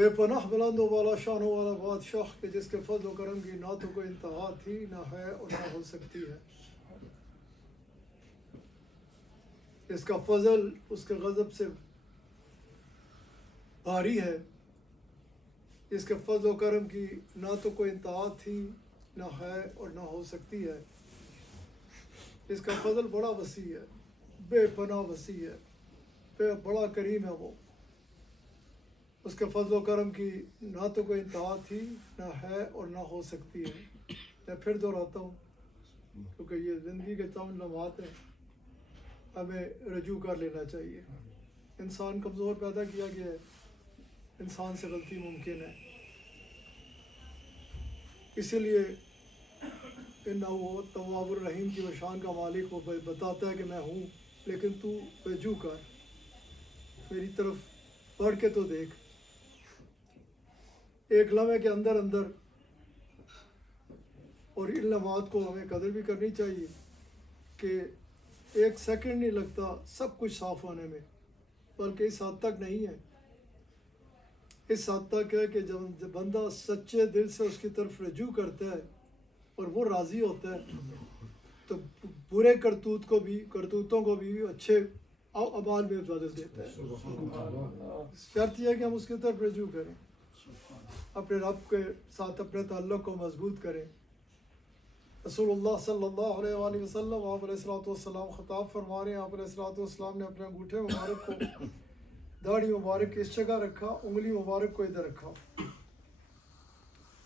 بے پناہ بلند و بالا شانوں والا بادشاہ کہ جس کے فضل و کرم کی نہ تو کوئی انتہا تھی نہ ہے اور نہ ہو سکتی ہے. اس کا فضل اس کے غضب سے بھاری ہے. اس کے فضل و کرم کی نہ تو کوئی انتہا تھی نہ ہے اور نہ ہو سکتی ہے. اس کا فضل بڑا وسیع ہے، بے پناہ وسیع ہے، بڑا کریم ہے وہ. اس کے فضل و کرم کی نہ تو کوئی انتہا تھی نہ ہے اور نہ ہو سکتی ہے. میں پھر دہراتا ہوں کیونکہ یہ زندگی کے چند لمحات ہیں، ہمیں رجوع کر لینا چاہیے. انسان کمزور پیدا کیا گیا ہے، انسان سے غلطی ممکن ہے. اسی لیے وہ تواب الرحیم کی شان کا مالک وہ بتاتا ہے کہ میں ہوں، لیکن تو رجوع کر، میری طرف پڑھ کے تو دیکھ. ایک لمحے کے اندر اور ان لمحات کو ہمیں قدر بھی کرنی چاہیے کہ ایک سیکنڈ نہیں لگتا سب کچھ صاف ہونے میں، بلکہ اس حد تک نہیں ہے. اس حد تک ہے کہ جب بندہ سچے دل سے اس کی طرف رجوع کرتا ہے اور وہ راضی ہوتا ہے تو برے کرتوتوں کو بھی اچھے اعمال میں بدل دیتا ہے. شرط یہ ہے کہ ہم اس کی طرف رجوع کریں، اپنے رب کے ساتھ اپنے تعلق کو مضبوط کریں. رسول اللہ صلی اللہ علیہ وآلہ وسلم آپ علیہ الصلوۃ والسلام خطاب فرما رہے ہیں. آپ علیہ الصلوۃ والسلام نے اپنے انگوٹھے مبارک کو داڑھی مبارک اس جگہ رکھا، انگلی مبارک کو ادھر رکھا،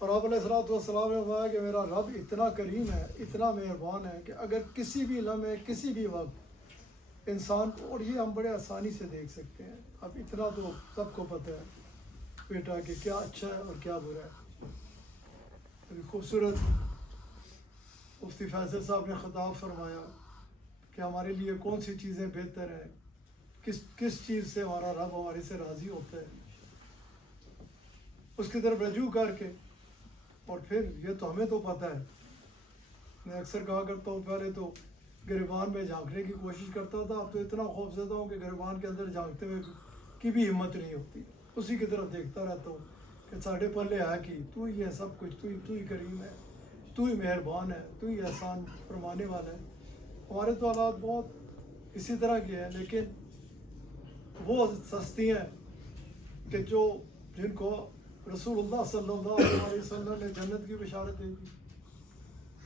اور آپ علیہ الصلوۃ والسلام نے فرمایا کہ میرا رب اتنا کریم ہے، اتنا مہربان ہے کہ اگر کسی بھی لمحے کسی بھی وقت انسان کو، اور یہ ہم بڑے آسانی سے دیکھ سکتے ہیں. اب اتنا تو سب کو پتہ ہے بیٹا کہ کیا اچھا ہے اور کیا برا ہے. ابھی خوبصورت مفتی فیصل صاحب نے خطاب فرمایا کہ ہمارے لیے کون سی چیزیں بہتر ہیں، کس چیز سے ہمارا رب ہمارے سے راضی ہوتا ہے. اس کی طرف رجوع کر کے، اور پھر یہ تو ہمیں تو پتہ ہے. میں اکثر کہا کرتا ہوں پہلے تو گریبان میں جھانکنے کی کوشش کرتا تھا، اب تو اتنا خوف زدہ ہوں کہ گریبان کے اندر جھانکتے ہوئے کی بھی ہمت نہیں ہوتی. اسی کی طرف دیکھتا رہتا ہوں کہ ساڑھے پلے ہے کہ تو ہی ہے سب کچھ، تو ہی کریم ہے، تو ہی مہربان ہے، تو ہی احسان فرمانے والا ہے. ہمارے تو حالات بہت اسی طرح کے ہیں، لیکن وہ ہستیاں کہ جن کو رسول اللہ صلی اللہ علیہ وسلم نے جنت کی بشارت دی تھی،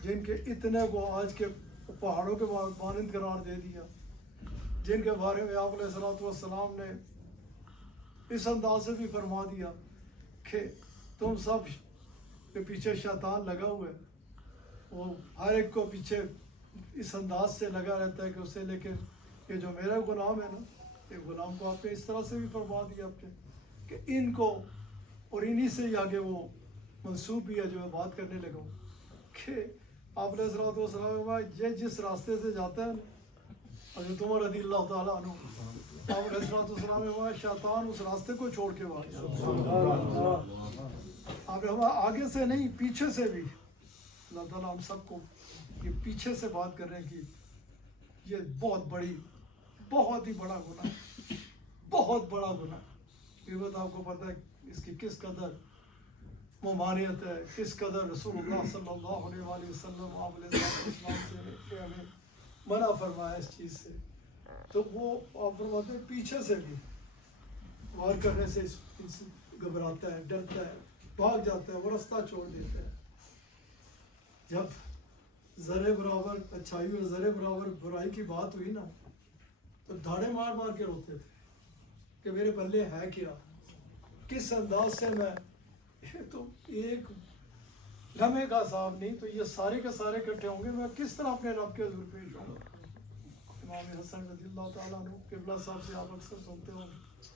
جن کے اتنے کو آج کے پہاڑوں کے مانند قرار دے دیا، جن کے بارے میں آپ علیہ الصلوۃ والسلام نے اس انداز سے بھی فرما دیا کہ تم سب کے پیچھے شیطان لگا ہوا ہے، وہ ہر ایک کو پیچھے اس انداز سے لگا رہتا ہے کہ اسے، لیکن یہ جو میرا غلام ہے نا، یہ غلام کو آپ نے اس طرح سے بھی فرما دیا آپ نے کہ ان کو، اور انہی سے ہی آگے وہ منسوب بھی ہے جو میں بات کرنے لگا ہوں کہ آپ علیہ الصلوۃ والسلام یہ جس راستے سے جاتا ہے حضرت عمر رضی اللہ تعالیٰ عنہ، آپ علیہ الصلوۃ والسلام نے شیطان اس راستے کو چھوڑ کے بھاگ جاتا. آپ نے آگے سے نہیں پیچھے سے بھی. اللہ تعالیٰ ہم سب کو یہ پیچھے سے بات کر رہے ہیں کہ یہ بہت ہی بڑا گناہ ہے، بہت بڑا گناہ. یہ بات آپ کو پتہ ہے اس کی کس قدر ممانعت ہے، کس قدر رسول اللہ صلی اللہ علیہ وآلہ وسلم آپ علیہ السلام سے ہمیں منع فرمایا اس چیز سے. تو وہ آپ فرماتے ہیں پیچھے سے بھی وار کرنے سے گھبراتا ہے، ڈرتا ہے، بھاگ جاتا ہے، وہ راستہ چھوڑ دیتا ہے. جب ذرے برابر اچھائی اور ذرے برابر برائی کی بات ہوئی نا تو دھاڑے مار مار کے روتے تھے کہ میرے پلے ہے کیا، کس انداز سے میں، یہ تو ایک لمحے کا حساب نہیں تو یہ سارے کے سارے اکٹھے ہوں گے، میں کس طرح اپنے رب کے حضور پیش ہوں گا. امام حسن رضی اللہ تعالیٰ عنہ قبلہ صاحب سے آپ اکثر سنتے ہوں گے،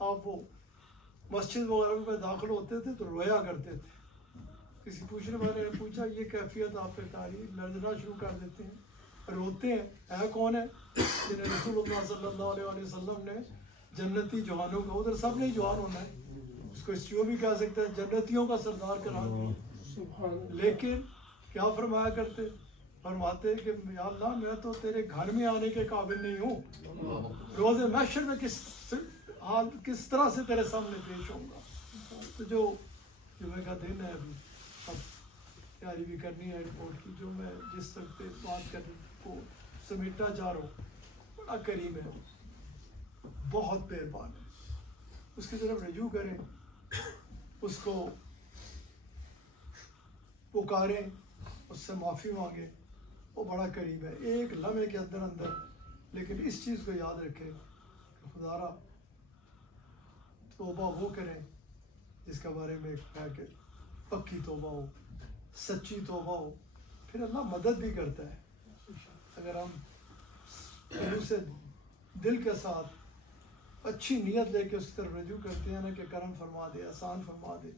آپ وہ مسجد وغیرہ میں داخل ہوتے تھے تو رویا کرتے تھے. کسی پوچھنے والے نے پوچھا یہ کیفیت آپ پہ تاریخ لرزنا شروع کر دیتے ہیں، روتے ہیں. ہے کون ہے؟ جنہیں رسول اللہ صلی اللہ علیہ وسلم نے جنتی جوانوں کو، ادھر سب نے جوان ہونا ہے، اس کو اس بھی کہہ سکتے ہیں جنتیوں کا سردار قرار دیا. لیکن کیا فرمایا کرتے؟ فرماتے کہ یا اللہ میں تو تیرے گھر میں آنے کے قابل نہیں ہوں، روز محشر میں کس طرح سے تیرے سامنے پیش ہوں گا. تو جو جمعہ کا دن ہے ابھی اب تیاری بھی کرنی ہے رپورٹ کی، جو میں جس طرح پہ بات کرنے کو سمیٹنا چاہ رہا ہوں، بڑا کریم ہے وہ، بہت مہربان ہے، اس کی طرف رجوع کریں، اس کو پکاریں، اس سے معافی مانگیں، وہ بڑا قریب ہے ایک لمحے کے اندر اندر۔ لیکن اس چیز کو یاد رکھیں کہ خدا را توبہ وہ کریں جس کے بارے میں کہا کہ پکی توبہ ہو، سچی توبہ ہو، پھر اللہ مدد بھی کرتا ہے۔ اگر ہم دل سے دل کے ساتھ اچھی نیت لے کے اس کی طرف رجوع کرتے ہیں نا کہ کرم فرما دے، آسان فرما دے،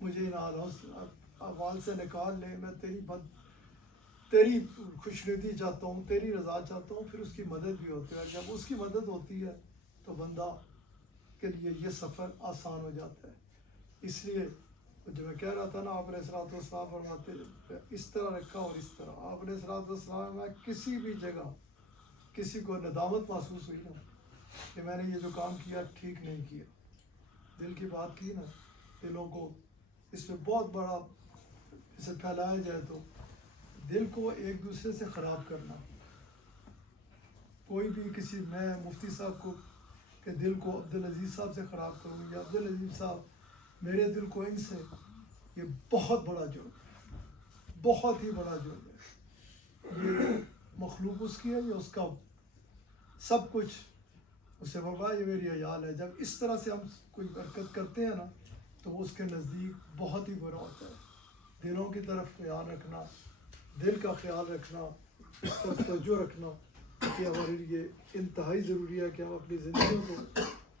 مجھے ان احوال سے نکال لے، میں تیری خوشنودی چاہتا ہوں، تیری رضا چاہتا ہوں، پھر اس کی مدد بھی ہوتی ہے۔ جب اس کی مدد ہوتی ہے تو بندہ کے لیے یہ سفر آسان ہو جاتا ہے۔ اس لیے جو میں کہہ رہا تھا نا، آپ نے صلوات و سلام فرماتے اس طرح رکھا اور اس طرح آپ نے صلوات و سلام میں کسی بھی جگہ کسی کو ندامت محسوس ہوئی نا کہ میں نے یہ جو کام کیا ٹھیک نہیں کیا، دل کی بات کی نا، دلوں کو اس میں بہت بڑا اسے پھیلایا جائے تو دل کو ایک دوسرے سے خراب کرنا، کوئی بھی کسی میں مفتی صاحب کو کہ دل کو عبدالعزیز صاحب سے خراب کروں یا عبدالعزیز صاحب میرے دل کو ان سے، یہ بہت بڑا جرم ہے، بہت ہی بڑا جرم ہے۔ یہ مخلوق اس کی ہے، یہ اس کا سب کچھ اسے بابا یہ میری عیال ہے۔ جب اس طرح سے ہم کوئی حرکت کرتے ہیں نا تو وہ اس کے نزدیک بہت ہی برا ہوتا ہے۔ دلوں کی طرف خیال رکھنا، دل کا خیال رکھنا، اس طرف توجہ رکھنا کہ ہمارے لیے انتہائی ضروری ہے کہ ہم اپنی زندگیوں کو،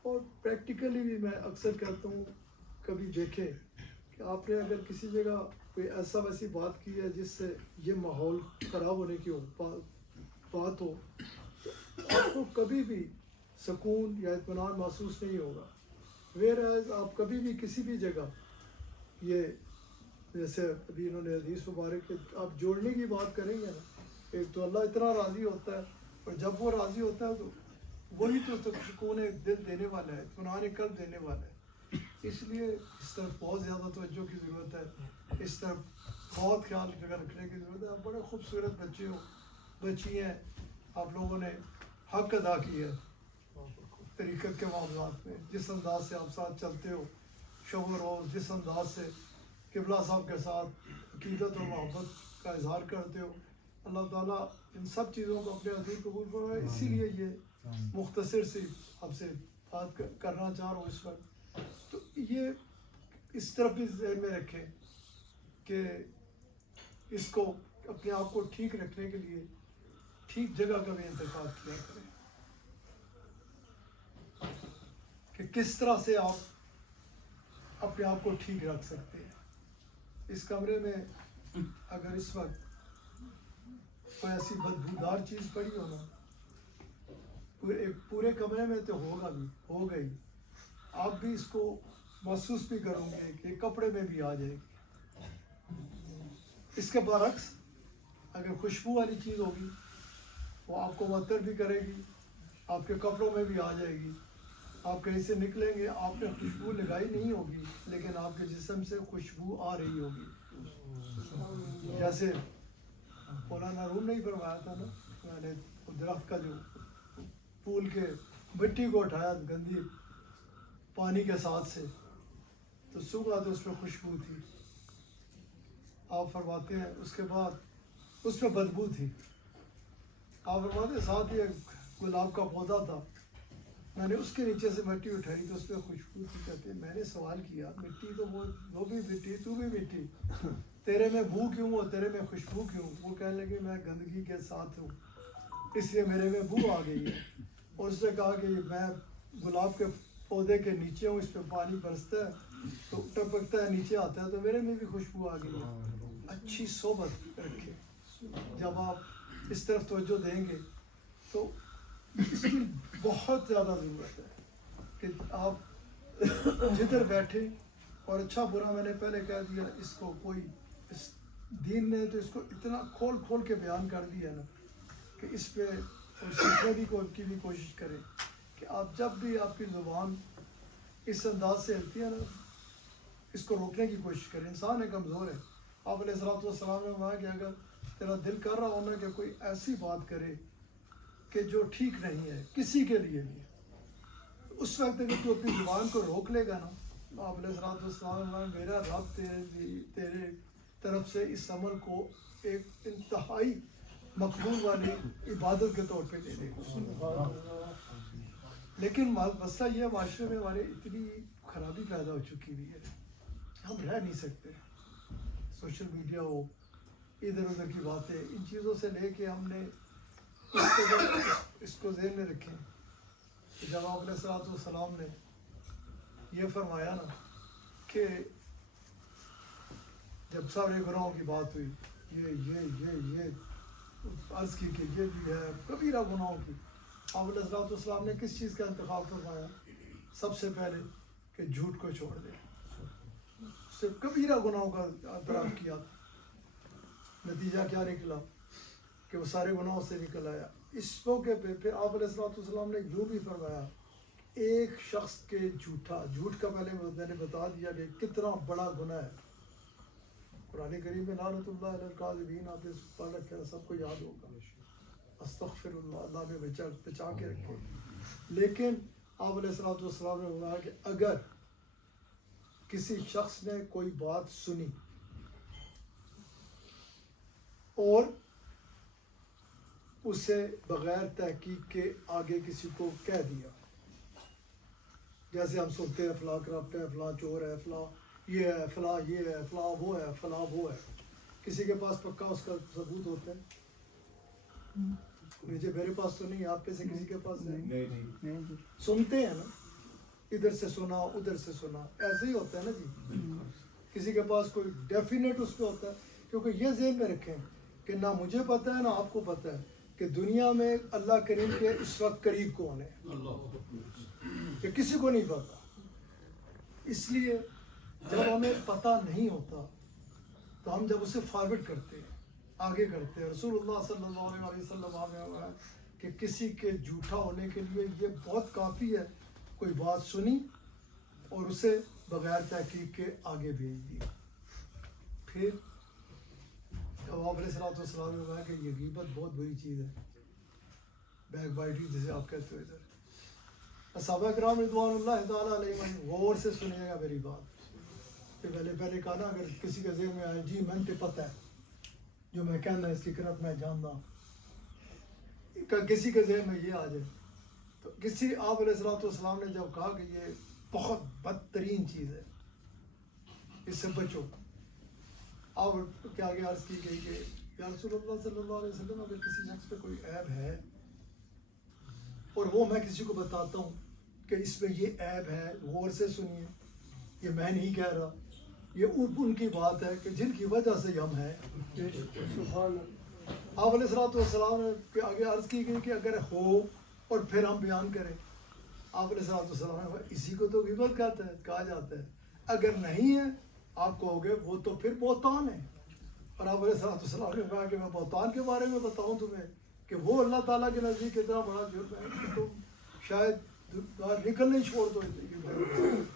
اور پریکٹیکلی بھی میں اکثر کہتا ہوں کبھی دیکھیں کہ آپ نے اگر کسی جگہ کوئی ایسا ویسی بات کی ہے جس سے یہ ماحول خراب ہونے کی بات ہو، تو آپ کو کبھی بھی سکون یا اطمینان محسوس نہیں ہوگا۔ ویئر آپ کبھی بھی کسی بھی جگہ یہ جیسے ابھی انہوں نے حدیث مبارک کے آپ جوڑنے کی بات کریں گے نا، ایک تو اللہ اتنا راضی ہوتا ہے، اور جب وہ راضی ہوتا ہے تو وہی تو سکون دل دینے والا ہے، اطمینان قلب دینے والا ہے۔ اس لیے اس طرف بہت زیادہ توجہ کی ضرورت ہے، اس طرف بہت خیال رکھنے کی ضرورت ہے۔ آپ بڑے خوبصورت بچے ہو، بچی ہیں، آپ لوگوں نے حق ادا کی ہے طریقت کے معاملات میں، جس انداز سے آپ ساتھ چلتے ہو شب و روز، جس انداز سے قبلہ صاحب کے ساتھ عقیدت اور محبت کا اظہار کرتے ہو، اللہ تعالیٰ ان سب چیزوں کو اپنے عزیز قبول فرمائے۔ اسی لیے یہ مختصر سی آپ سے بات کرنا چاہ رہا ہوں اس وقت۔ تو یہ اس طرف بھی ذہن میں رکھیں کہ اس کو اپنے آپ کو ٹھیک رکھنے کے لیے ٹھیک جگہ کا بھی انتخاب کیا کریں کہ کس طرح سے آپ اپنے آپ کو ٹھیک رکھ سکتے ہیں۔ اس کمرے میں اگر اس وقت کوئی ایسی بدبودار چیز پڑی ہو نا، پورے کمرے میں تو ہوگا بھی، ہو گئی، آپ بھی اس کو محسوس بھی کرو گے کہ کپڑے میں بھی آ جائے گی۔ اس کے برعکس اگر خوشبو والی چیز ہوگی وہ آپ کو معطر بھی کرے گی، آپ کے کپڑوں میں بھی آ جائے گی۔ آپ کہیں سے نکلیں گے، آپ نے خوشبو لگائی نہیں ہوگی لیکن آپ کے جسم سے خوشبو آ رہی ہوگی۔ جیسے مولانا روم نے ہی فرمایا تھا نا، میں نے درخت کا جو پھول کے مٹی کو اٹھایا گندی پانی کے ساتھ سے تو صبح تو اس پہ خوشبو تھی، آپ فرماتے ہیں اس کے بعد اس پہ بدبو تھی، آپ فرماتے ہیں ساتھ ہی ایک گلاب کا پودا تھا، میں نے اس کے نیچے سے مٹی اٹھائی تو اس پہ خوشبو تھی۔ کہتے ہیں میں نے سوال کیا مٹی تو وہ بھی مٹی، تو بھی مٹی، تیرے میں بو کیوں ہو، تیرے میں خوشبو کیوں؟ وہ کہنے لگے میں گندگی کے ساتھ ہوں اس لیے میرے میں بو آ گئی ہے۔ اور اس نے کہا کہ میں گلاب کے پودے کے نیچے ہوں، اس پہ پانی برستا ہے تو ٹپکتا ہے نیچے آتا ہے تو میرے میں بھی خوشبو آ گئی ہے۔ اچھی صحبت رکھے، جب آپ اس طرف توجہ دیں گے تو اس کی بہت زیادہ ضرورت ہے کہ آپ جدھر بیٹھے، اور اچھا برا میں نے پہلے کہہ دیا، اس کو کوئی اس دین نے تو اس کو اتنا کھول کھول کے بیان کر دیا نا کہ اس پہ سیکھنے کی بھی کوشش کریں کہ آپ جب بھی آپ کی زبان اس انداز سے ہلتی ہے نا اس کو روکنے کی کوشش کرے. انسان ہے کمزور ہے. آپ علیہ السلام نے فرمایا کہ اگر تیرا دل کر رہا ہونا کہ کوئی ایسی بات کرے کہ جو ٹھیک نہیں ہے کسی کے لیے بھی, اس وقت اگر تو اپنی زبان کو روک لے گا نا, آپ علیہ السلام نے میرا رب تیرے طرف سے اس عمل کو ایک انتہائی مقبول والی عبادت کے طور پہ لے لے گا. لیکن مسئلہ یہ معاشرے میں ہمارے اتنی خرابی پیدا ہو چکی ہوئی ہے, ہم رہ نہیں سکتے. سوشل میڈیا ہو, ادھر ادھر کی باتیں, ان چیزوں سے لے کے ہم نے اس کو ذہن میں رکھیں. جب آپ علیہ السلام نے یہ فرمایا نا کہ جب سارے گناہوں کی بات ہوئی, یہ عرض کی کہ یہ بھی ہے کبیرہ گناہوں کی, آپ علیہ السلام نے کس چیز کا انتخاب فرمایا؟ سب سے پہلے کہ جھوٹ کو چھوڑ دے. اس سے کبیرہ گناہوں کا اعتراف کیا تھا. نتیجہ کیا نکلا کہ وہ سارے گناہوں سے نکل آیا. اس موقع پہ پھر آپ علیہ السلام نے یوں بھی فرمایا, ایک شخص کے جھوٹ کا پہلے میں نے بتا دیا کہ کتنا بڑا گناہ ہے. قرآن کریم میں لعنت اللہ علی الکاذبین, آپ اس پڑھ رکھا ہے, سب کو یاد ہوگا. استغفر اللہ, اللہ نے بچا کے رکھے. لیکن آپ علیہ السلام نے فرمایا کہ اگر کسی شخص نے کوئی بات سنی اور اسے بغیر تحقیق کے آگے کسی کو کہہ دیا, جیسے ہم سنتے ہیں فلاں کرپٹ ہے, فلاں چور ہے, فلاں یہ ہے, فلاں یہ ہے, فلاں وہ ہے, فلاں وہ ہے. کسی کے پاس پکا اس کا ثبوت ہوتا ہے؟ مجھے میرے پاس تو نہیں, آپ پہ سے کسی کے پاس نہیں. سنتے ہیں نا, ادھر سے سنا ادھر سے سنا, ایسے ہی ہوتا ہے نا جی. کسی کے پاس کوئی ڈیفینیٹ اس پہ ہوتا ہے, کیونکہ یہ ذہن میں رکھیں کہ نہ مجھے پتہ ہے نہ آپ کو پتہ ہے کہ دنیا میں اللہ کریم کے اس وقت قریب کون ہے, کہ کسی کو نہیں پتہ. اس لیے جب ہمیں پتہ نہیں ہوتا تو ہم جب اسے فارورڈ کرتے ہیں, آگے کرتے ہیں, رسول اللہ صلی اللہ علیہ وسلم کہ کسی کے جھوٹا ہونے کے لیے یہ بہت کافی ہے, کوئی بات سنی اور اسے بغیر تحقیق کے آگے بھیج دیا. پھر جب آپ علیہ السلام نے کہا کہ یہ غیبت بہت بری چیز ہے, بیک بائٹنگ جسے آپ کہتے ہو. ادھر صحابہ کرام رضوان اللہ تعالیٰ علیہ غور سے سنیے گا میری بات. کہ پہلے کہا نا, اگر کسی کے ذہن میں آئے جی میں تے پتہ ہے جو میں کہنا ہے اس کی کرت میں جاننا, کسی کے ذہن میں یہ آ جائے تو کسی, آپ علیہ السلام نے جب کہا کہ یہ بہت بدترین چیز ہے, اس سے بچو, آپ کے آگے عرض کی گئی کہ یا رسول اللہ صلی اللہ علیہ وسلم اگر کسی شخص پہ کوئی عیب ہے اور وہ میں کسی کو بتاتا ہوں کہ اس میں یہ عیب ہے, غور سے سنیے, یہ میں نہیں کہہ رہا, یہ ان کی بات ہے کہ جن کی وجہ سے ہم ہیں. آپ علیہ السلام نے آگے عرض کی گئی کہ اگر ہو اور پھر ہم بیان کریں, آپ علیہ السلام نے اسی کو تو غیبت کہا جاتا ہے. اگر نہیں ہے آپ کہو گے وہ تو پھر بہتان ہے. اور آپ علیہ السلام نے کہا کہ میں بہتان کے بارے میں بتاؤں تمہیں کہ وہ اللہ تعالیٰ کے نزدیک اتنا بڑا جرم ہے کہ تم شاید نکل نہیں چھوڑ دو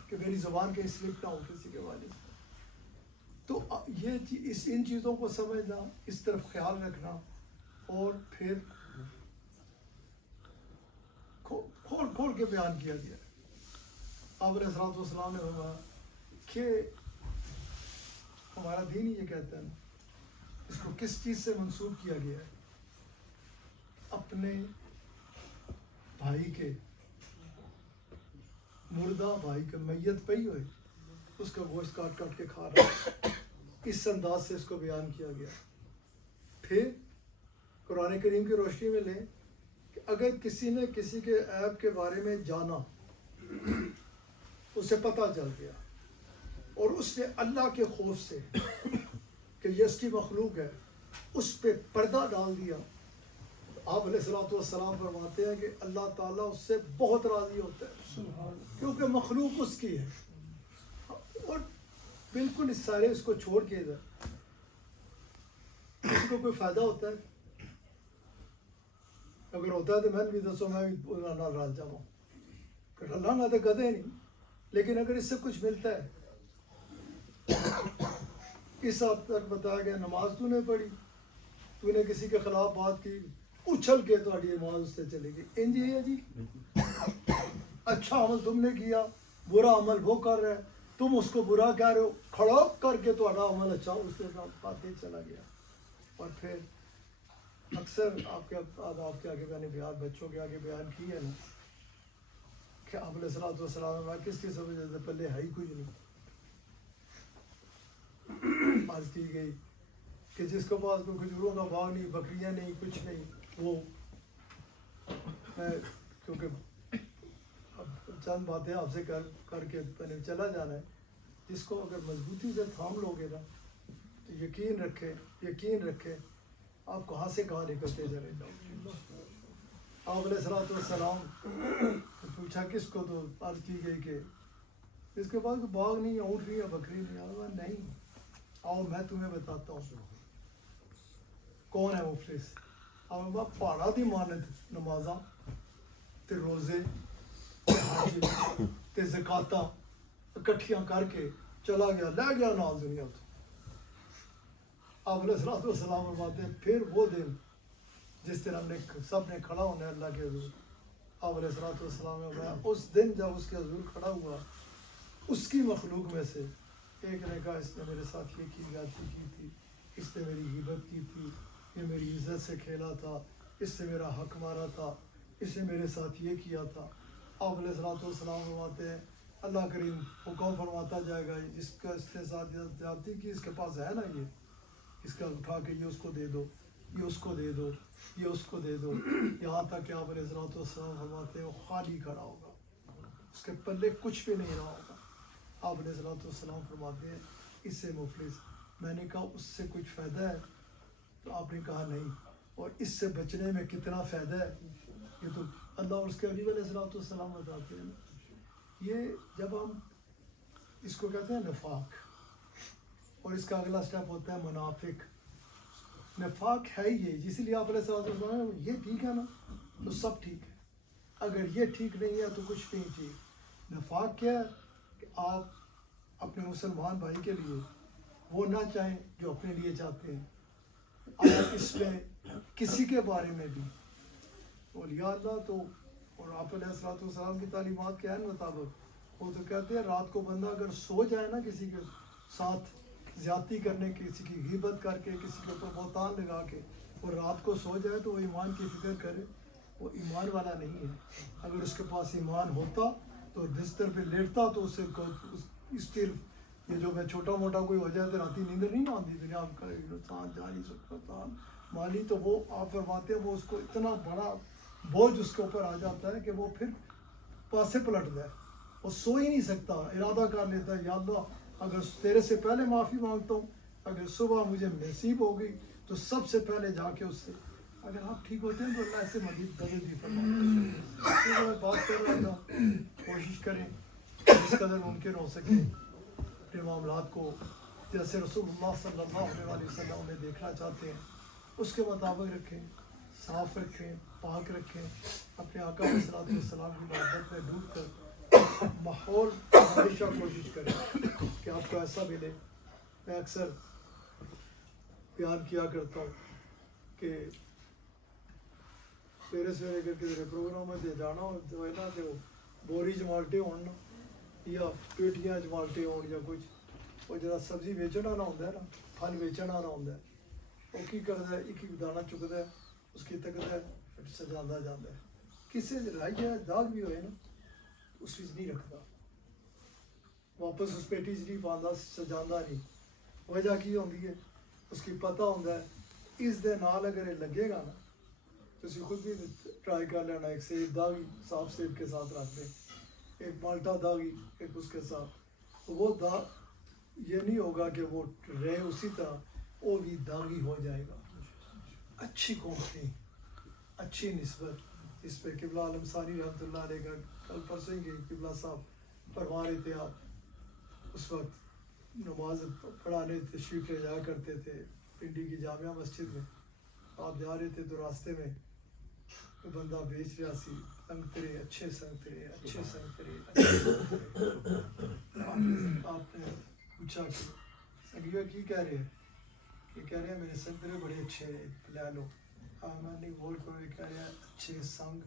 کہ میری زبان کے سلپ نہ ہو کسی کے والے. تو یہ ان چیزوں کو سمجھنا, اس طرف خیال رکھنا, اور پھر کھول کے بیان کیا گیا. آپ علیہ السلام نے کہا کہ ہمارا دین یہ کہتا ہے نا, اس کو کس چیز سے منسوب کیا گیا ہے, اپنے بھائی کے, مردہ بھائی کے, میت پئی ہوئے اس کا گوشت کاٹ کاٹ کے کھا رہا, اس انداز سے اس کو بیان کیا گیا. پھر قرآن کریم کی روشنی میں لیں کہ اگر کسی نے کسی کے عیب کے بارے میں جانا, اسے پتہ چل گیا اور اس نے اللہ کے خوف سے کہ یہ اس کی مخلوق ہے اس پہ پردہ ڈال دیا, آپ علیہ السلام فرماتے ہیں کہ اللہ تعالیٰ اس سے بہت راضی ہوتا ہے, کیونکہ مخلوق اس کی ہے. اور بالکل اس سارے اس کو چھوڑ کے ادھر کسی کو کوئی فائدہ ہوتا ہے؟ اگر ہوتا ہے تو میں بھی دسو, میں بھی ناراض جاؤں, اللہ نہ تو کدے نہیں. لیکن اگر اس سے کچھ ملتا ہے اس حد تک بتایا گیا نماز تو نے پڑھی, تو نے کسی کے خلاف بات کی, اچھل کے تاری نماز اس سے چلے گی. انج ہے جی, اچھا عمل تم نے کیا, برا عمل وہ کر رہا ہے, تم اس کو برا کہہ رہے ہو, کھڑا کر کے تمہارا عمل اچھا اس سے باتیں چلا گیا. اور پھر اکثر آپ کے آگے میں نے بیان بچوں کے آگے بیان کی ہے نا کہ آپ علیہ الصلوۃ والسلام میں کس کی سمجھ سے پہلے ہے ہی کچھ نہیں. عرض کی گئی کہ جس کے پاس کوئی کھجوروں کا باغ نہیں, بکریاں نہیں, کچھ نہیں, وہ میں کیونکہ اب چند باتیں آپ سے کر کے پہلے چلا جانا ہے, جس کو اگر مضبوطی سے تھام لو گے نا تو یقین رکھے آپ کہاں سے کہاں نکلتے چلے جاؤ. آپ علیہ الصلوۃ والسلام پوچھا کس کو, تو عرض کی گئی کہ اس کے پاس باغ نہیں ہے, اونٹ نہیں ہے, بکری نہیں. نہیں, آؤ میں تمہیں بتاتا ہوں کون ہے مفلس. اب پہاڑا دی مانت نمازاں تے روزے تے حج تے زکاتاں اکٹھیاں کر کے چلا گیا, لے گیا نال دنیا تو. آپ علیہ الصلوۃ والسلام فرماتے ہیں پھر وہ دن جس دن ہم نے سب نے کھڑا ہونا ہے اللہ کے حضور. آپ علیہ الصلوۃ والسلام نے اس دن جب اس کے حضور کھڑا ہوا, اس کی مخلوق میں سے ایک نے کہا اس نے میرے ساتھ یہ کی زیادتی کی تھی, اس نے میری غیبت کی تھی, یہ میری عزت سے کھیلا تھا, اس سے میرا حق مارا تھا, اس نے میرے ساتھ یہ کیا تھا. آپ علیہ الصلوۃ والسلام فرماتے ہیں اللہ کریم حکم فرماتا جائے گا جس کا اس کے ساتھ زیادتی کی اس کے پاس ہے نا, یہ اس کا اٹھا کے یہ اس کو دے دو, یہ اس کو دے دو, یہ اس کو دے دو, یہاں تک کہ آپ علیہ الصلوۃ والسلام فرماتے ہیں وہ خالی کھڑا ہوگا, اس کے پلے کچھ بھی نہیں رہا ہوگا. آپ علیہ الصلوۃ والسلام فرماتے ہیں اس سے مفلس. میں نے کہا اس سے کچھ فائدہ ہے, تو آپ نے کہا نہیں. اور اس سے بچنے میں کتنا فائدہ ہے یہ تو اللہ اور اس کے حبیب علیہ الصلوۃ والسلام بتاتے ہیں. یہ جب ہم اس کو کہتے ہیں نفاق, اور اس کا اگلا سٹیپ ہوتا ہے منافق. نفاق ہے یہ, جس لیے آپ علیہ الصلوۃ والسلام یہ ٹھیک ہے نا تو سب ٹھیک ہے, اگر یہ ٹھیک نہیں ہے تو کچھ نہیں ٹھیک. نفاق کیا ہے کہ آپ اپنے مسلمان بھائی کے لیے وہ نہ چاہیں جو اپنے لیے چاہتے ہیں. آپ اس میں کسی کے بارے میں بھی اولیاء اللہ تو, اور آپ علیہ الصلوۃ والسلام کی تعلیمات کے عین مطابق وہ تو کہتے ہیں رات کو بندہ اگر سو جائے نا کسی کے ساتھ زیادتی کرنے, کسی کی غیبت کر کے, کسی کے اوپر بہتان لگا کے, اور رات کو سو جائے تو وہ ایمان کی فکر کرے, وہ ایمان والا نہیں ہے. اگر اس کے پاس ایمان ہوتا تو بستر پہ لیٹتا تو اس سے اس کی یہ جو میں چھوٹا موٹا کوئی ہو جائے تو راتی نیند نہیں آتی, دنیا کا نقصان جانی سکتا مالی, تو وہ آپ فرماتے ہیں وہ اس کو اتنا بڑا بوجھ اس کے اوپر آ جاتا ہے کہ وہ پھر پاسے پلٹ جائے, وہ سو ہی نہیں سکتا. ارادہ کر لیتا ہے یا اللہ اگر تیرے سے پہلے معافی مانگتا ہوں, اگر صبح مجھے نصیب ہو گئی تو سب سے پہلے جا کے اس سے, اگر آپ ٹھیک ہوتے ہیں تو اللہ ایسے مزید بدل بھی فرماتا ہے. میں بات کر رہا تھا, کوشش کریں جس قدر ممکن ہو سکے اپنے معاملات کو جیسے رسول اللہ صلی اللہ علیہ وسلم میں دیکھنا چاہتے ہیں اس کے مطابق رکھیں, صاف رکھیں, پاک رکھیں, اپنے آقا علیہ الصلوۃ والسلام کی محبت میں ڈوب کر ماحول ہمیشہ کوشش کریں کہ آپ کو ایسا ملے. میں اکثر بیان کیا کرتا ہوں کہ سویرے کر کے پروگرام میں جانا ہو تو ہے نا کہ بوری جمالٹے ہونا یا پیٹیاں جمالٹے ہون یا کچھ, وہ جہاں سبزی بیچن والا ہوتا ہے نا, پھل بیچن والا ہوتا ہے, وہ کی کرتا ہے ایک ایک دانہ چکتا ہے, اس کی تکتا ہے, پھر سجاتا جاتا ہے. کسی رائی ہے داغ بھی ہوئے نا اس چیز نہیں رکھتا, واپس اس پیٹی چ نہیں پاتا, سجاتا نہیں. وجہ کی ہوتی ہے اس کی پتہ ہوتا ہے اس دے نال اگر یہ لگے گا نا تو اسی خود بھی ٹرائی کر لینا, ایک سیب داغی صاف سیب کے ساتھ رکھ دیں, ایک مالٹا داغی ایک اس کے ساتھ, تو وہ داغ یہ نہیں ہوگا کہ وہ رہے اسی طرح, وہ بھی داغی ہو جائے گا. اچھی کومپنی, اچھی نسبت, اس پہ قبلہ عالم ثانی رحمۃ اللہ علیہ کا کل پرسوں ہی قبلہ صاحب فرما رہے تھے. آپ اس وقت نماز پڑھانے تشریف لے جایا کرتے تھے پنڈی کی جامعہ مسجد میں, آپ جا رہے تھے تو راستے میں بندہ بیچ رہا سی سنگترے, اچھے سنگترے, اچھے سنگترے, اچھے سنگترے. آپ نے پوچھا کہ سنگیو کی کہہ رہے ہیں؟ یہ کہہ رہے ہیں میرے سنگرے بڑے اچھے لے لو. میں نہیں غور کرو، یہ کہہ رہے ہیں اچھے سنگ.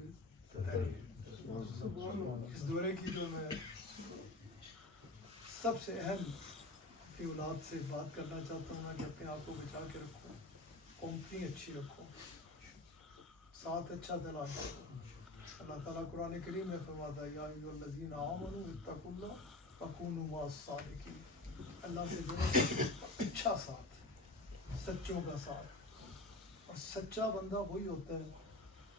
اس دورے کی جو میں سب سے اہم اپنی اولاد سے بات کرنا چاہتا ہوں میں کہ اپنے آپ کو بچا کے رکھو، کمپنی اچھی رکھو، ساتھ اچھا دل آ جائے. اللہ تعالیٰ قرآن کریم میں فرماتا ہے یا ایھا الذین آمنوا اتقوا اللہ وکونوا مع الصادقین. اللہ سے جڑو، اچھا ساتھ، سچوں کا ساتھ. اور سچا بندہ وہی ہوتا ہے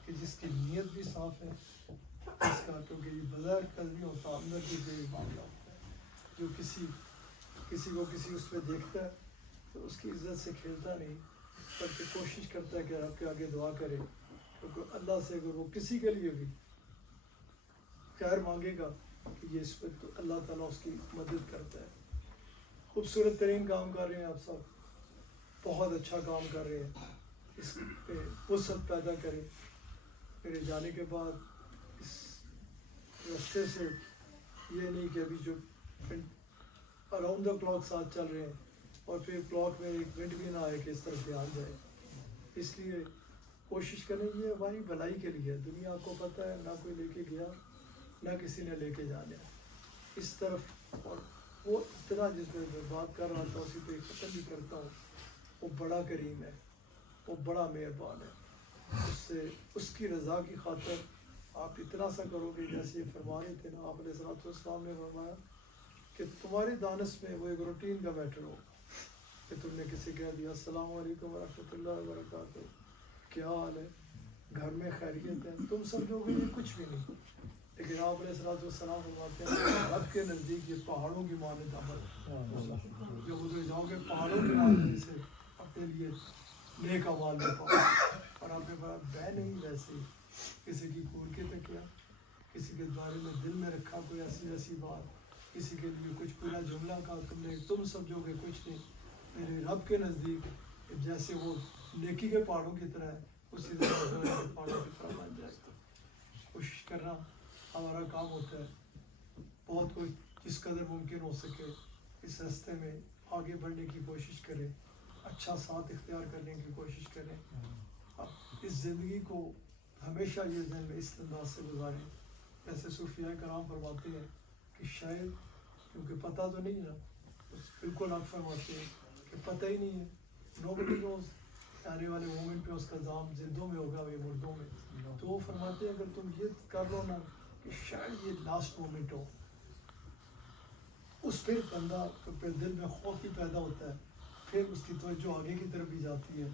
کہ جس کی نیت بھی صاف ہے، اس کا کیونکہ یہ بظاہر قلب نہیں ہوتا، اندر بھی بے معاملہ ہوتا ہے. جو کسی کو کسی اس پہ دیکھتا ہے تو اس کی عزت سے کھیلتا نہیں، بلکہ کوشش کرتا ہے کہ آپ کے آگے دعا کرے، کیونکہ اللہ سے اگر وہ کسی کے لیے بھی خیر مانگے گا کہ یہ اس پہ تو اللہ تعالیٰ اس کی مدد کرتا ہے. خوبصورت ترین کام کر رہے ہیں آپ سب، بہت اچھا کام کر رہے ہیں. اس پہ وسعت پیدا کریں. میرے جانے کے بعد اس راستے سے یہ نہیں کہ ابھی جو اراؤنڈ دا کلاک ساتھ چل رہے ہیں اور پھر کلاک میں ایک منٹ بھی نہ آئے کہ اس طرف دھیان جائے. اس لیے کوشش کریں، یہ ہماری بھلائی کے لیے. دنیا آپ کو پتہ ہے نہ کوئی لے کے گیا نہ کسی نے لے کے جانا. اس طرف اور وہ اتنا جس میں میں بات کر رہا تھا اسی پہ ختم بھی کرتا ہوں. وہ بڑا کریم ہے، وہ بڑا مہربان ہے. اس کی رضا کی خاطر آپ اتنا سا کرو گے جیسے یہ فرما رہے تھے نا آپ علیہ السلام نے فرمایا کہ تمہاری دانش میں وہ ایک روٹین کا میٹر ہو کہ تم نے کسی کہہ دیا السلام علیکم ورحمۃ اللہ وبرکاتہ، کیا حال ہے، گھر میں خیریت ہے، تم سمجھو گے یہ کچھ بھی نہیں. لیکن آپ علیہ السلام فرماتے ہیں رب کے نزدیک یہ پہاڑوں کی مانند عمل ہے. جب ادھر جاؤ گے پہاڑوں کے مانند سے اپنے لیے نیک اعمال لے پاؤ. اور آپ نے بڑا بہ نہیں ویسے ہی کسی کی کور کے تکیا، کسی کے بارے میں دل میں رکھا کوئی ایسی بات، کسی کے لیے کچھ پورا جملہ کا تم سمجھو گے کچھ نہیں. میرے رب کے نزدیک جیسے وہ نیکی کے پہاڑوں کی طرح ہے اسی طرح پہاڑوں کی طرح بن جائے. کوشش کرنا ہمارا کام ہوتا ہے. بہت کچھ جس قدر ممکن ہو سکے اس راستے میں آگے بڑھنے کی کوشش کریں، اچھا ساتھ اختیار کرنے کی کوشش کریں. اب اس زندگی کو ہمیشہ یہ ذہن میں اس انداز سے گزاریں جیسے صوفیاء کرام فرماتے ہیں کہ شاید کیونکہ پتہ تو نہیں نا، بالکل آپ فرماتے ہیں کہ پتہ ہی نہیں ہے. نوبڈی نوز آنے والے مومنٹ پہ اس کا دام زندوں میں ہوگا یا مردوں میں. تو وہ فرماتے ہیں اگر تم یہ کر لو نا کہ شاید یہ لاسٹ مومنٹ ہو، اس پھر بندہ پھر دل میں خوف بھی پیدا ہوتا ہے، پھر اس کی توجہ آگے کی طرف بھی جاتی ہے،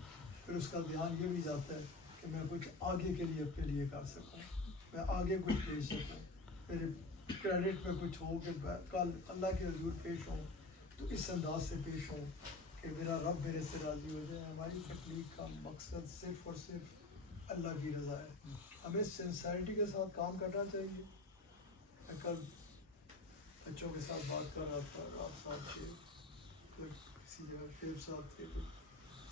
پھر اس کا دھیان یہ بھی جاتا ہے کہ میں کچھ آگے کے لیے اپنے لیے کر سکوں، میں آگے کچھ بھیج سکوں، میرے کریڈٹ میں کچھ ہو کہ کل اللہ کے حضور پیش ہوں تو اس انداز سے پیش ہوں کہ میرا رب میرے سے راضی ہو جائے. ہماری تکلیف کا مقصد صرف اور صرف اللہ کی رضا ہے. ہمیں سنسیرٹی کے ساتھ کام کرنا چاہیے. میں کل بچوں کے ساتھ بات کر رہا تھا، آپ صاحب تھے، کسی جگہ شیب صاحب تھے،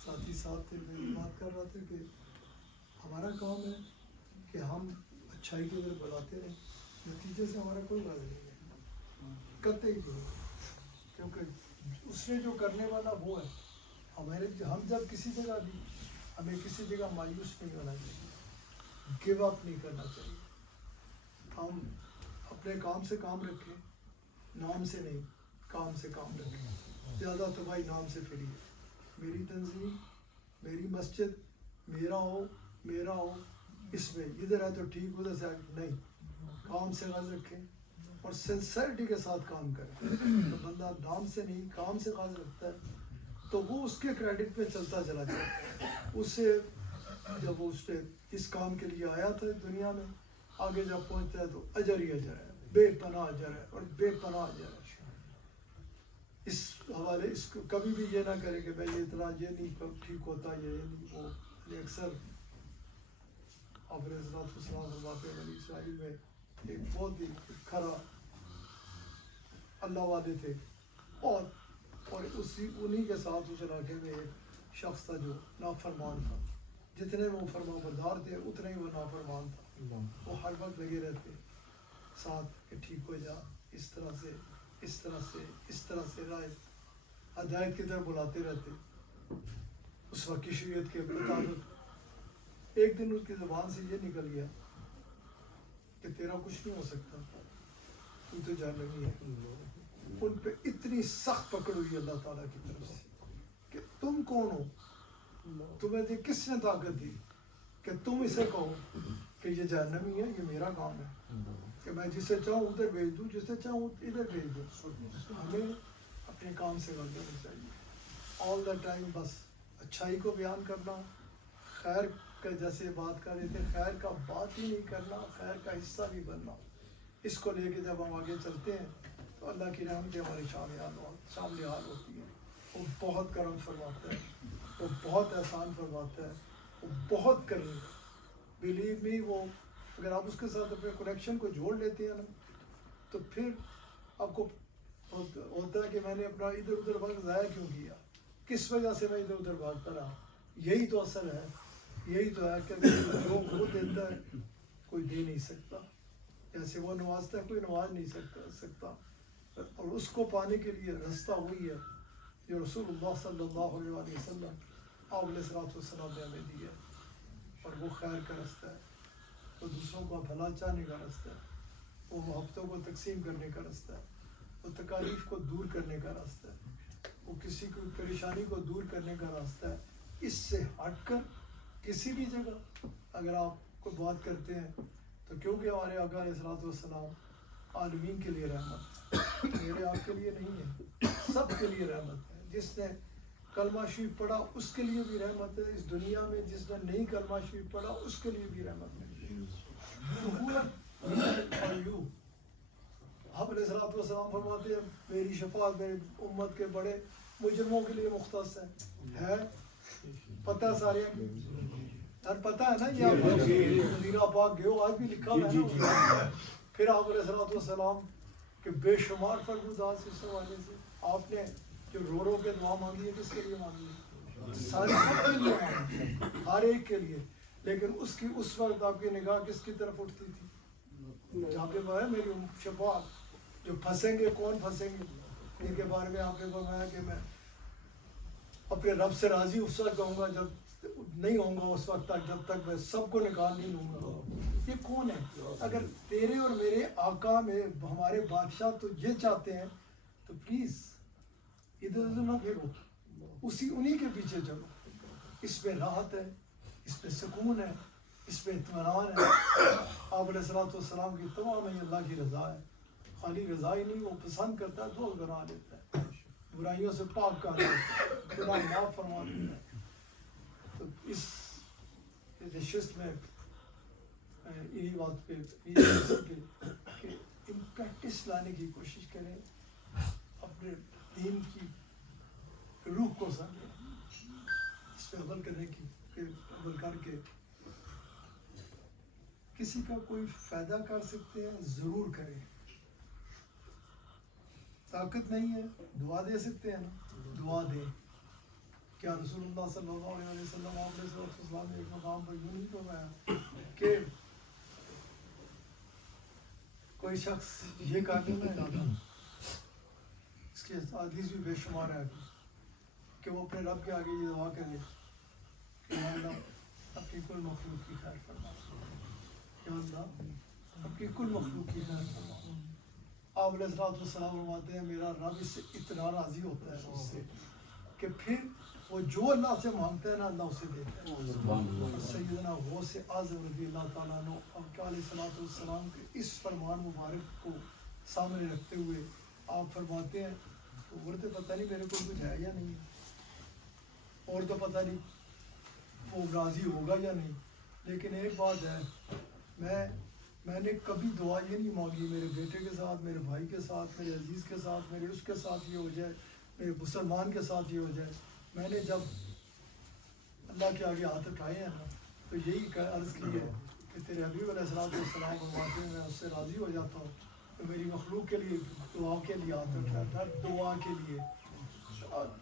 ساتھی صاحب تھے، میں بات کر رہا تھا کہ ہمارا کام ہے کہ ہم اچھائی کی طرف بلاتے رہیں، نتیجے سے ہمارا کوئی غرض نہیں ہے، قطعی نہیں، کیونکہ اس نے جو کرنے والا وہ ہے. ہم جب کسی جگہ بھی ہمیں کسی جگہ مایوس نہیں ہونا چاہیے، گیو اپ نہیں کرنا چاہیے. ہم اپنے کام سے کام رکھیں، نام سے نہیں، کام سے کام رکھیں. زیادہ تباہی نام سے پھری ہے. میری تنظیم، میری مسجد، میرا ہو اس میں ادھر ہے تو ٹھیک، ادھر سے نہیں. کام سے غرض رکھیں اور سنسیرٹی کے ساتھ کام کریں. تو بندہ نام سے نہیں کام سے غرض رکھتا ہے تو وہ اس کے کریڈٹ پہ چلتا چلا جاتا ہے. اس سے جب وہ اس نے اس کام کے لیے آیا تھا دنیا میں، آگے جب پہنچتا ہے تو اجر ہی اجر ہے، بے پناہ اجر ہے اور بے پناہ اجر ہے. اس حوالے اس کو کبھی بھی یہ نہ کرے کہ میں یہ اتنا یہ نہیں ٹھیک ہوتا، یہ نہیں وہ. اکثر آپ نے واقع بنی اسرائیل میں ایک بہت ہی کھرا اللہ والے تھے اور انہی کے ساتھ اس علاقے میں ایک شخص تھا جو نافرمان تھا. جتنے وہ فرما بردار تھے اتنے ہی وہ نافرمان تھا. وہ ہر وقت لگے رہتے ساتھ کہ ٹھیک ہو جا، اس طرح سے اس طرح سے اس طرح سے رائے. ہدایت کی طرف بلاتے رہتے. اس وقت کی شریعت کے مطابق ایک دن اس کی زبان سے یہ نکل گیا کہ تیرا کچھ نہیں ہو سکتا, تو جہنمی ہے. ان پہ اتنی سخت پکڑ ہوئی اللہ تعالیٰ کی طرف سے کہ تم کون ہو, تمہیں کس نے طاقت دی کہ تم اسے کہو کہ یہ جہنمی ہے. یہ میرا کام ہے کہ میں جسے چاہوں ادھر بھیج دوں, جسے چاہوں ادھر بھیج دوں. ہمیں اپنے کام سے غلط نہیں چاہیے آل دا ٹائم. بس اچھائی کو بیان کرنا, خیر کا جیسے بات کر رہے تھے, خیر کا بات ہی نہیں کرنا, خیر کا حصہ بھی بننا. اس کو لے کے جب ہم آگے چلتے ہیں تو اللہ کی رحمت ہماری شامل حال ہوتی ہے. وہ بہت کرم فرماتا ہے, وہ بہت احسان فرماتا ہے, وہ بہت کریم. بلیو می, وہ اگر آپ اس کے ساتھ اپنے کنیکشن کو جوڑ لیتے ہیں نا تو پھر آپ کو ہوتا ہے کہ میں نے اپنا ادھر ادھر وقت ضائع کیوں کیا, کس وجہ سے میں ادھر ادھر بھاگتا رہا. یہی تو اصل ہے, یہی تو ہے کہ جو وہ دیتا ہے کوئی دے نہیں سکتا, جیسے وہ نوازتا ہے کوئی نواز نہیں سکتا. اور اس کو پانے کے لیے رستہ وہی ہے جو رسول اللہ صلی اللہ علیہ وسلم آپ علیہ الصلوۃ والسلام نے ہمیں دیا ہے. اور وہ خیر کا رستہ ہے, وہ دوسروں کا بھلا چاہنے کا رستہ ہے, وہ محبتوں کو تقسیم کرنے کا رستہ ہے, وہ تکالیف کو دور کرنے کا راستہ ہے, وہ کسی کی پریشانی کو دور کرنے کا راستہ ہے. اس سے ہٹ کر کسی بھی جگہ اگر آپ کو بات کرتے ہیں تو کیونکہ ہمارے آقا علیہ الصلوۃ والسلام عالمین کے لیے رحمت, میرے آپ کے لیے نہیں ہے, سب کے لیے رحمت ہے. جس نے کلمہ شریف پڑھا اس کے لیے بھی رحمت ہے اس دنیا میں, جس نے نہیں کلمہ شریف پڑھا اس کے لیے بھی رحمت ہے. آپ علیہ الصلوۃ والسلام فرماتے ہیں میری شفاعت میری امت کے بڑے مجرموں کے لیے مختص ہے. پتہ سارے پتہ ہے نا, یہ مدینہ پاک گئے ہو, آج بھی لکھا ہوا ہے نا. پھر آپ علیہ الصلوۃ والسلام کہ بے شمار فرمودات اس حوالے سے آپ نے جو رو رو کے دعا مانگی ہے کس کے لیے مانگی ہے؟ ساری سب کے لیے مانگی ہے, ہر ایک کے لیے. لیکن اس کی اس وقت آپ کی نگاہ کس کی طرف اٹھتی تھی؟ جہاں پہ ہے میری شفاعت, جو پھنسیں گے کون پھنسیں گے, ان کے بارے میں آپ نے فرمایا کہ میں اپنے رب سے راضی اس وقت کہوں گا جب نہیں ہوں گا, اس وقت تک جب تک میں سب کو نکال نہیں لوں گا. یہ کون ہے؟ اگر تیرے اور میرے آقا میں ہمارے بادشاہ تو یہ چاہتے ہیں تو پلیز ادھر ادھر نہ پھیرو, انہی کے پیچھے چلو. اس میں راحت ہے, اس میں سکون ہے, اس میں اطمینان ہے. آپ علیہ الصلوۃ والسلام کی تمام ہی اللہ کی رضا ہے, خالی رضا ہی نہیں, وہ پسند کرتا ہے دوست بنا لیتا ہے, برائیوں سے پاک کر دیتا ہے, گناہ معاف فرما دیتا ہے. تو اس نشست میں انہی بات پہ کہ ان پریکٹس لانے کی کوشش کریں, اپنے دین کی روح کو سمجھیں, اس پہ عمل کرنے کی عمل کر کے کسی کا کوئی فائدہ کر سکتے ہیں ضرور کریں. طاقت نہیں ہے دعا دے سکتے ہیں نا, دعا دیں. کیا رسول اللہ صلی اللہ علیہ وسلم علیہ وسلم نے ایک مقام پر یوں نہیں فرمایا کہ کوئی شخص یہ کہنے میں لاتا, اس کے حدیث بھی بے شمار ہے کہ وہ اپنے رب کے آگے یہ دعا کرے کہ یا اللہ اپنی کل مخلوق کی خیر فرما, یا اللہ اپنی کل مخلوق کی خیر فرما. آپ علیہ السلام فرماتے ہیں میرا رب اس سے اتنا راضی ہوتا ہے اس سے کہ پھر وہ جو اللہ سے مانگتا ہے نا اللہ اسے دیتا ہے. سیدنا غوث اعظم رضی اللہ تعالیٰ عنہ آپ علیہ السلام کے اس فرمان مبارک کو سامنے رکھتے ہوئے آپ فرماتے ہیں اور تو پتہ نہیں میرے کو کچھ ہے یا نہیں, اور تو پتہ نہیں وہ راضی ہوگا یا نہیں, لیکن ایک بات ہے میں نے کبھی دعا یہ نہیں مانگی میرے بیٹے کے ساتھ, میرے بھائی کے ساتھ, میرے عزیز کے ساتھ, میرے اس کے ساتھ یہ ہو جائے, میرے مسلمان کے ساتھ یہ ہو جائے. میں نے جب اللہ کے آگے ہاتھ اٹھائے ہیں نا تو یہی عرض کی ہے کہ تیرے حبیب علیہ السلام فرماتے ہیں میں اس سے راضی ہو جاتا ہوں تو میری مخلوق کے لیے دعا کے لیے ہاتھ اٹھاتا, دعا کے لیے.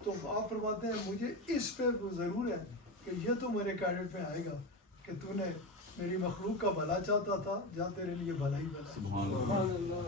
تو آپ فرماتے ہیں مجھے اس پہ ضرور ہے کہ یہ تو میرے کریڈٹ میں آئے گا کہ تو نے میری مخلوق کا بھلا چاہتا تھا, جہاں تیرے لیے بھلا ہی بھلا.